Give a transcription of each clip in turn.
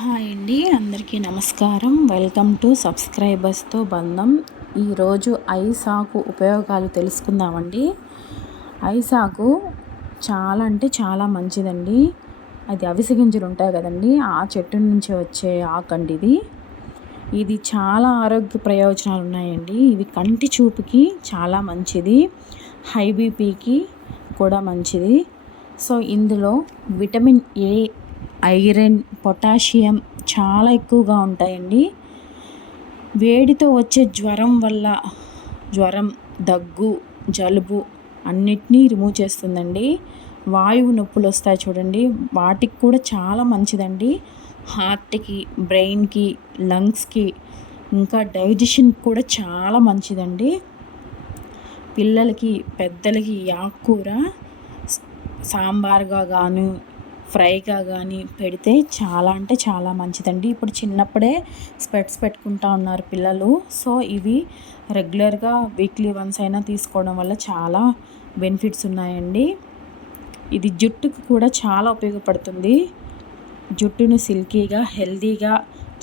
Hi అండి అందరికీ నమస్కారం. వెల్కమ్ టు సబ్స్క్రైబర్స్తో బంధం. ఈరోజు ఐసాకు ఉపయోగాలు తెలుసుకుందామండి. ఐసాకు చాలా అంటే చాలా మంచిదండి. అది అవిసె గింజలు ఉంటాయి కదండి ఆ చెట్టు నుంచి వచ్చే ఆకండి ఇది. ఇది చాలా ఆరోగ్య ప్రయోజనాలు ఉన్నాయండి. ఇవి కంటి చూపుకి చాలా మంచిది హై బీపీకి కూడా మంచిది. సో ఇందులో విటమిన్ ఏ ఐరన్ పొటాషియం చాలా ఎక్కువగా ఉంటాయండి. వేడితో వచ్చే జ్వరం వల్ల జ్వరం దగ్గు జలుబు అన్నిటినీ రిమూవ్ చేస్తుందండి. వాయువు నొప్పులు వస్తాయి చూడండి. వాటికి కూడా చాలా మంచిదండి. హార్ట్కి బ్రెయిన్కి లంగ్స్కి ఇంకా డైజెషన్ కూడా చాలా మంచిదండి. పిల్లలకి పెద్దలకి ఆకుకూర సాంబార్గా కానీ ఫ్రైగా కానీ పెడితే చాలా అంటే చాలా మంచిదండి. ఇప్పుడు చిన్నప్పుడే స్పెట్స్ పెట్టుకుంటా ఉన్నారు పిల్లలు. సో ఇవి రెగ్యులర్గా వీక్లీ వన్స్ అయినా తీసుకోవడం వల్ల చాలా బెనిఫిట్స్ ఉన్నాయండి. ఇది జుట్టుకు కూడా చాలా ఉపయోగపడుతుంది. జుట్టును సిల్కీగా హెల్దీగా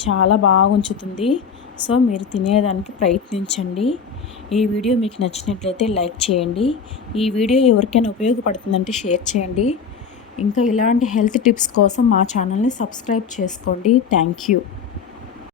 చాలా బాగా ఉంచుతుంది సో మీరు తినేదానికి ప్రయత్నించండి. ఈ వీడియో మీకు నచ్చినట్లయితే లైక్ చేయండి. ఈ వీడియో ఎవరికైనా ఉపయోగపడుతుందంటే షేర్ చేయండి. ఇంకా ఇలాంటి హెల్త్ టిప్స్ కోసం మా ఛానల్ని సబ్స్క్రైబ్ చేసుకోండి. Thank you.